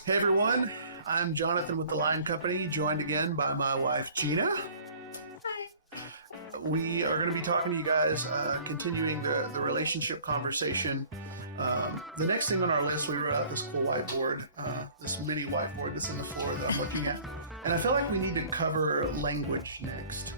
Hey everyone, I'm Jonathan with the Line Company, joined again by my wife Gina. Hi. We are going to be talking to you guys, continuing the relationship conversation. The next thing on our list, we wrote out this cool whiteboard, this mini whiteboard that's in the floor that I'm looking at. And I feel like we need to cover language next.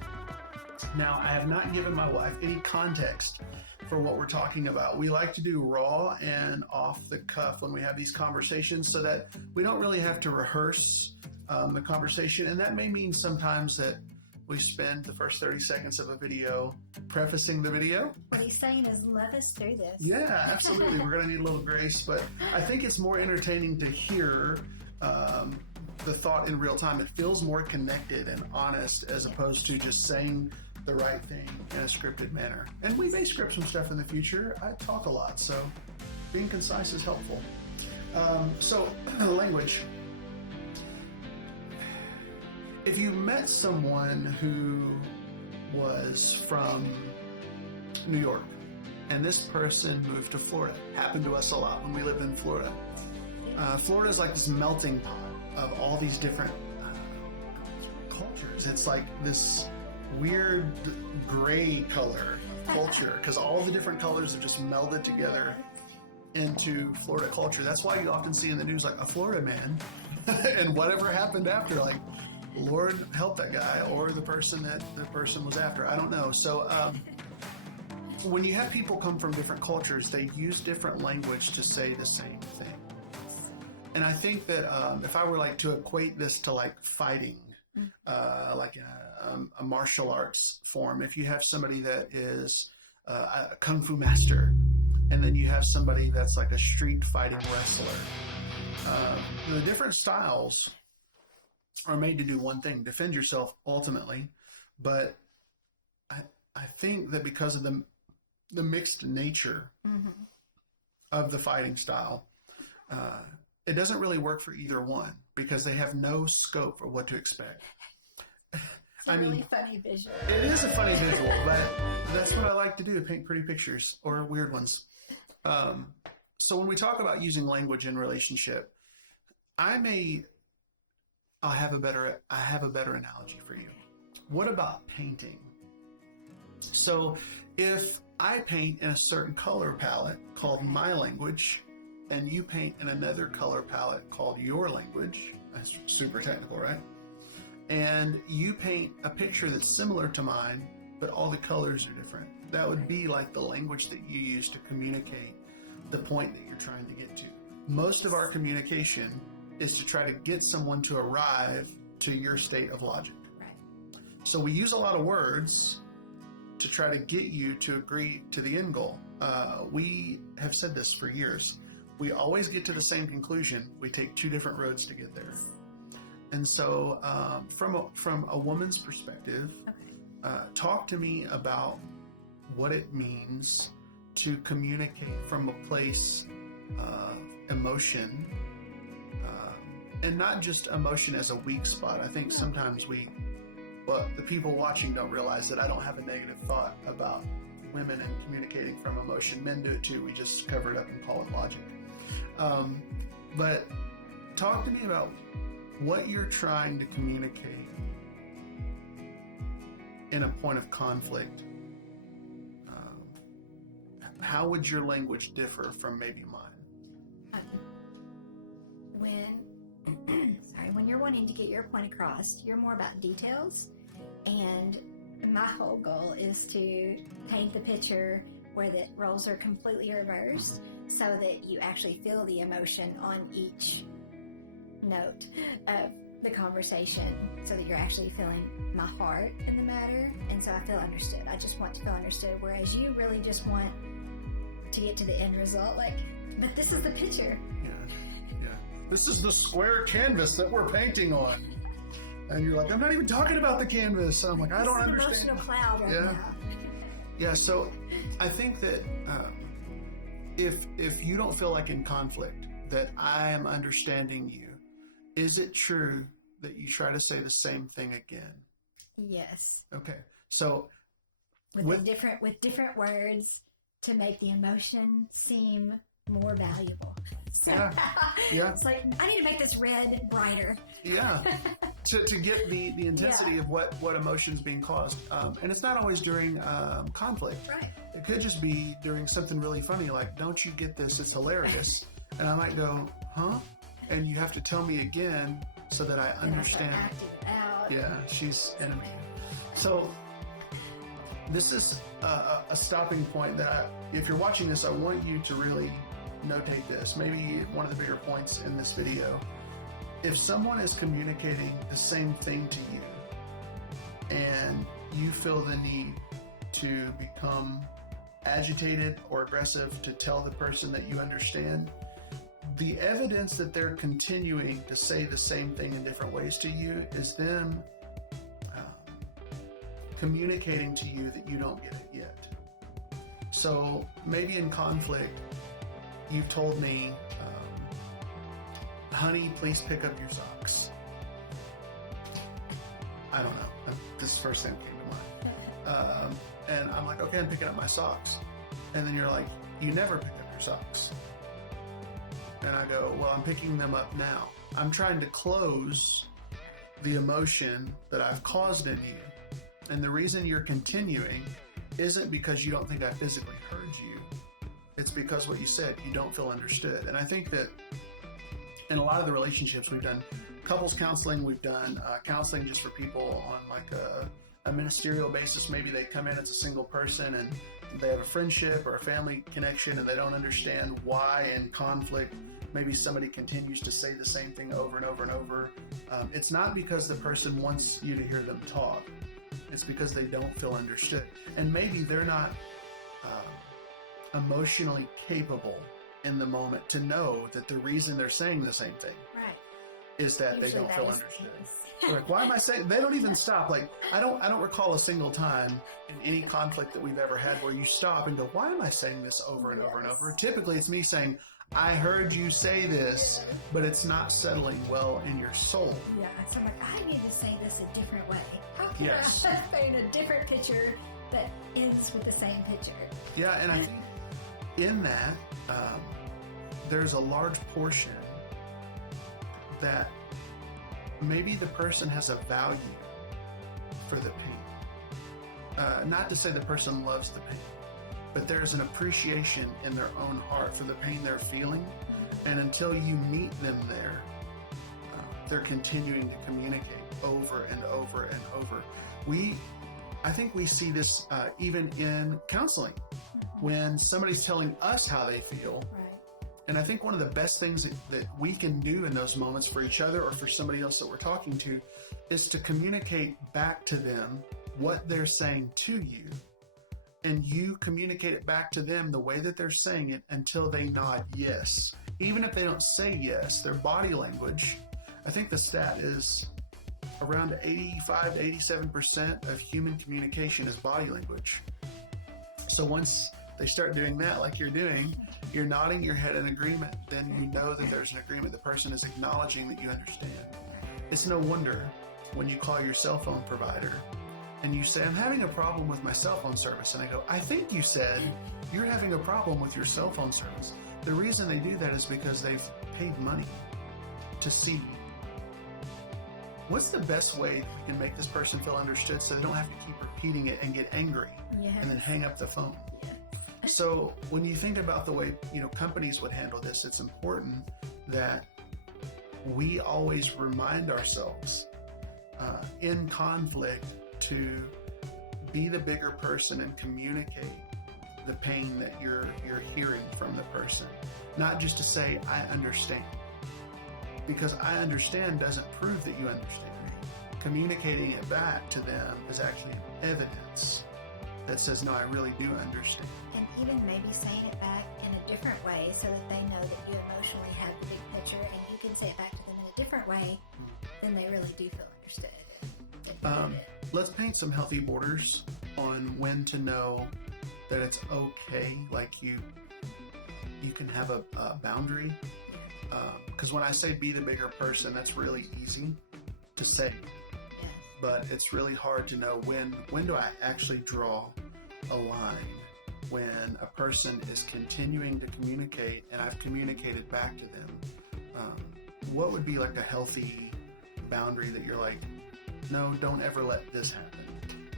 Now, I have not given my wife any context for what we're talking about. We like to do raw and off the cuff when we have these conversations so that we don't really have to rehearse the conversation. And that may mean sometimes that we spend the first 30 seconds of a video prefacing the video. What he's saying is love us through this. Yeah, absolutely. We're going to need a little grace, but I think it's more entertaining to hear the thought in real time. It feels more connected and honest as opposed to just saying the right thing in a scripted manner. And we may script some stuff in the future. I talk a lot, so being concise is helpful. So language. If you met someone who was from New York and this person moved to Florida, happened to us a lot when we lived in Florida. Florida is like this melting pot of all these different cultures. It's like this weird gray color culture because all the different colors have just melded together into Florida culture. That's why you often see in the news like a Florida man and whatever happened after, like Lord help that guy or the person that the person was after. I don't know. So when you have people come from different cultures, they use different language to say the same thing. And I think that if I were like to equate this to like fighting, like a martial arts form, if you have somebody that is a kung fu master, and then you have somebody that's like a street fighting wrestler, the different styles are made to do one thing, defend yourself ultimately. But I think that because of the mixed nature of the fighting style, it doesn't really work for either one because they have no scope for what to expect. It's a really funny visual. It is a funny visual, but that's what I like to do, paint pretty pictures or weird ones. So when we talk about using language in relationship, I have a better analogy for you. What about painting? So if I paint in a certain color palette called my language, and you paint in another color palette called your language, that's super technical, right? And you paint a picture that's similar to mine, but all the colors are different. That would be like the language that you use to communicate the point that you're trying to get to. Most of our communication is to try to get someone to arrive to your state of logic. Right. So we use a lot of words to try to get you to agree to the end goal. We have said this for years. We always get to the same conclusion. We take two different roads to get there. And so from a woman's perspective, talk to me about what it means to communicate from a place of emotion, and not just emotion as a weak spot. I think sometimes the people watching don't realize that I don't have a negative thought about women and communicating from emotion. Men do it too. We just cover it up and call it logic. But talk to me about what you're trying to communicate in a point of conflict. How would your language differ from maybe mine? When you're wanting to get your point across, you're more about details, and my whole goal is to paint the picture where the roles are completely reversed so that you actually feel the emotion on each note of the conversation, so that you're actually feeling my heart in the matter, and so I feel understood. I just want to feel understood, whereas you really just want to get to the end result, like, but this is the picture. Yeah. This is the square canvas that we're painting on. And you're like, I'm not even talking about the canvas. And I'm like, I don't understand. Emotional cloud right now. Yeah, so I think that if you don't feel like in conflict, that I am understanding you, is it true that you try to say the same thing again? Yes. Okay. So with different words to make the emotion seem more valuable. So, Yeah. it's like, I need to make this red brighter. Yeah. To get the intensity of what emotion's being caused. And it's not always during conflict. Right. It could just be during something really funny, like, don't you get this? It's hilarious. And I might go, huh? And you have to tell me again so that I understand. Acting out. Yeah, she's enemy. So this is a stopping point that if you're watching this, I want you to really notate this. Maybe one of the bigger points in this video. If someone is communicating the same thing to you and you feel the need to become agitated or aggressive to tell the person that you understand, the evidence that they're continuing to say the same thing in different ways to you is them communicating to you that you don't get it yet. So maybe in conflict, you've told me, honey, please pick up your socks. I don't know. This is the first thing that came to mind. And I'm like, okay, I'm picking up my socks. And then you're like, you never pick up your socks. And I go, well, I'm picking them up now. I'm trying to close the emotion that I've caused in you. And the reason you're continuing isn't because you don't think I physically heard you. It's because what you said, you don't feel understood. And I think that in a lot of the relationships, we've done couples counseling, we've done counseling just for people on like a ministerial basis. Maybe they come in as a single person and they have a friendship or a family connection and they don't understand why in conflict maybe somebody continues to say the same thing over and over and over. It's not because the person wants you to hear them talk. It's because they don't feel understood. And maybe they're not emotionally capable in the moment to know that the reason they're saying the same thing is that Usually they don't that feel is understood. the case. Like, why am I saying? They don't even stop. Like, I don't recall a single time in any conflict that we've ever had where you stop and go, why am I saying this over and over and over? Typically, it's me saying, I heard you say this, but it's not settling well in your soul. Yeah, so I'm like, I need to say this a different way. How can Yes. I paint a different picture that ends with the same picture? Yeah, and I think in that, there's a large portion that maybe the person has a value for the pain. Not to say the person loves the pain, but there's an appreciation in their own heart for the pain they're feeling. And until you meet them there, they're continuing to communicate over and over and over. I think we see this even in counseling when somebody's telling us how they feel. Right. And I think one of the best things that we can do in those moments for each other or for somebody else that we're talking to is to communicate back to them what they're saying to you. And you communicate it back to them the way that they're saying it until they nod yes. Even if they don't say yes, their body language, I think the stat is around 85 to 87% of human communication is body language. So once they start doing that like you're doing, you're nodding your head in agreement, then you know that there's an agreement. The person is acknowledging that you understand. It's no wonder when you call your cell phone provider and you say, I'm having a problem with my cell phone service. And I go, I think you said you're having a problem with your cell phone service. The reason they do that is because they've paid money to see what's the best way we can make this person feel understood so they don't have to keep repeating it and get angry and then hang up the phone. So when you think about the way, companies would handle this, it's important that we always remind ourselves in conflict to be the bigger person and communicate the pain that you're hearing from the person. Not just to say, I understand. Because I understand doesn't prove that you understand. Communicating it back to them is actually evidence that says, no, I really do understand. And even maybe saying it back in a different way so that they know that you emotionally have the big picture and you can say it back to them in a different way, then they really do feel understood. Let's paint some healthy borders on when to know that it's okay, like you can have a boundary. Because when I say be the bigger person, that's really easy to say. But it's really hard to know when do I actually draw a line when a person is continuing to communicate and I've communicated back to them? What would be like a healthy boundary that you're like, no, don't ever let this happen?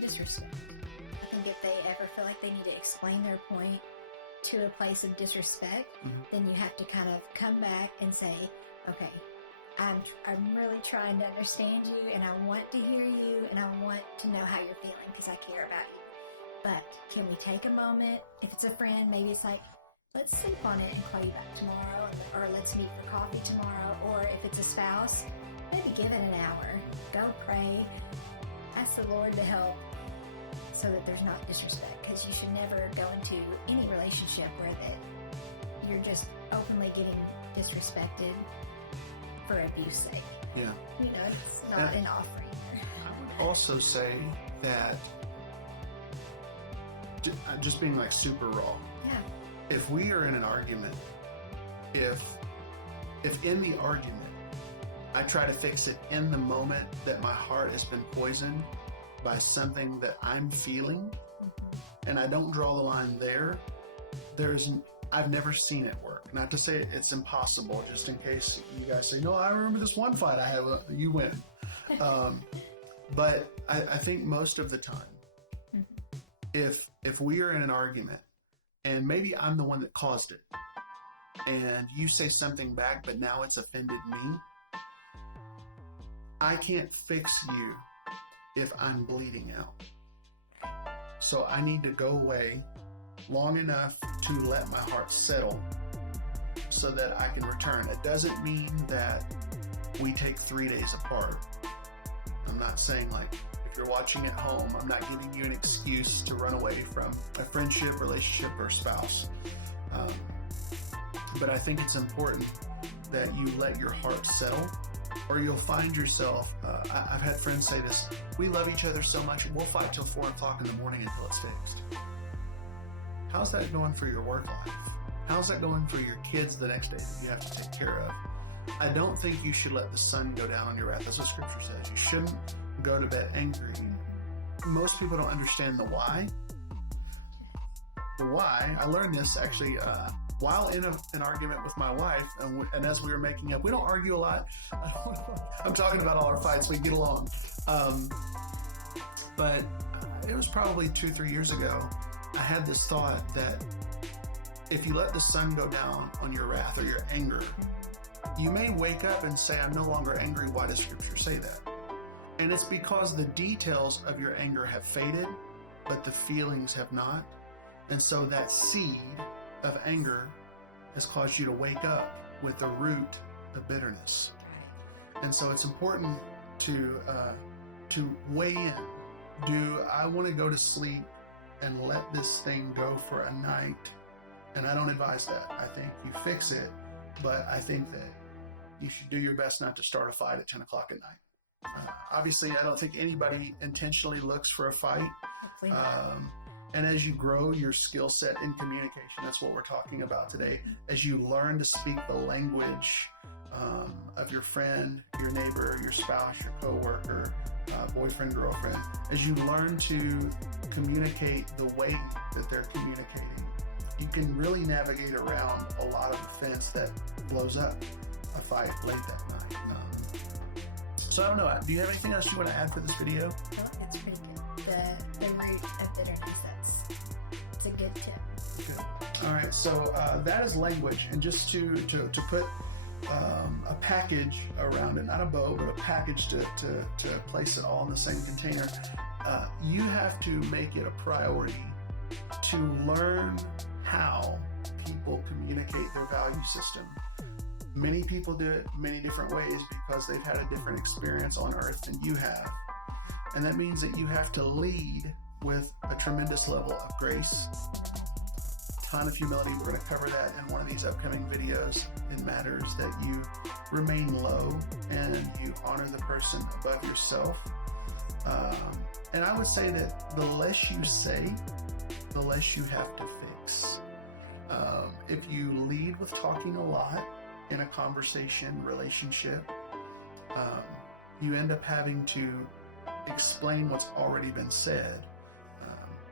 Disrespect. I think if they ever feel like they need to explain their point to a place of disrespect, then you have to kind of come back and say, okay, I'm really trying to understand you, and I want to hear you, and I want to know how you're feeling because I care about you. But can we take a moment? If it's a friend, maybe it's like, let's sleep on it and call you back tomorrow, or let's meet for coffee tomorrow. Or if it's a spouse, maybe give it an hour. Go pray. Ask the Lord to help so that there's not disrespect, because you should never go into any relationship where that you're just openly getting disrespected for abuse sake. Yeah. You know, it's not an offering. I would also say that just being like super raw. Yeah. If we are in an argument, if in the argument I try to fix it in the moment that my heart has been poisoned by something that I'm feeling, and I don't draw the line there, I've never seen it work. Not to say it's impossible, just in case you guys say, no, I remember this one fight I had, you win. But I think most of the time, if we are in an argument, and maybe I'm the one that caused it, and you say something back, but now it's offended me, I can't fix you if I'm bleeding out. So I need to go away long enough to let my heart settle so that I can return. It doesn't mean that we take 3 days apart. I'm not saying, like, if you're watching at home, I'm not giving you an excuse to run away from a friendship, relationship, or spouse. But I think it's important that you let your heart settle, or you'll find yourself, I've had friends say this, we love each other so much, we'll fight till 4 o'clock in the morning until it's fixed. How's that going for your work life? How's that going for your kids the next day that you have to take care of? I don't think you should let the sun go down on your wrath. That's what Scripture says. You shouldn't go to bed angry. Most people don't understand the why. The why, I learned this actually while in an argument with my wife, and as we were making up, we don't argue a lot. I'm talking about all our fights, we get along. But it was probably 2-3 years ago, I had this thought that if you let the sun go down on your wrath or your anger, you may wake up and say, I'm no longer angry. Why does Scripture say that? And it's because the details of your anger have faded, but the feelings have not. And so that seed of anger has caused you to wake up with the root of bitterness. And so it's important to weigh in. Do I want to go to sleep and let this thing go for a night? And I don't advise that. I think you fix it, but I think that you should do your best not to start a fight at 10 o'clock at night. Obviously, I don't think anybody intentionally looks for a fight. And as you grow your skill set in communication, that's what we're talking about today. As you learn to speak the language of your friend, your neighbor, your spouse, your coworker, boyfriend, girlfriend, as you learn to communicate the way that they're communicating, you can really navigate around a lot of offense that blows up a fight late that night. So I don't know, do you have anything else you want to add for this video? Well, it's pretty good. The root of bitterness, it's a good tip. Good. All right, so that is language. And just to put a package around it, not a bow, but a package to place it all in the same container, you have to make it a priority to learn how people communicate their value system. Many people do it many different ways because they've had a different experience on earth than you have. And that means that you have to lead with a tremendous level of grace, a ton of humility. We're going to cover that in one of these upcoming videos. It matters that you remain low and you honor the person above yourself. And I would say that the less you say, the less you have to fix. If you lead with talking a lot in a conversation, relationship, you end up having to explain what's already been said.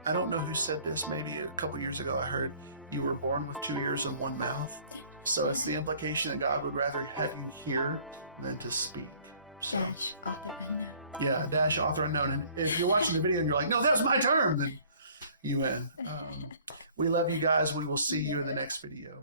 I don't know who said this, maybe a couple years ago I heard you were born with 2 ears and 1 mouth. So it's the implication that God would rather have you hear than to speak. So, Dash author unknown. yeah, dash author unknown. And if you're watching the video and you're like, no, that was my term, then you win. We love you guys. We will see you in the next video.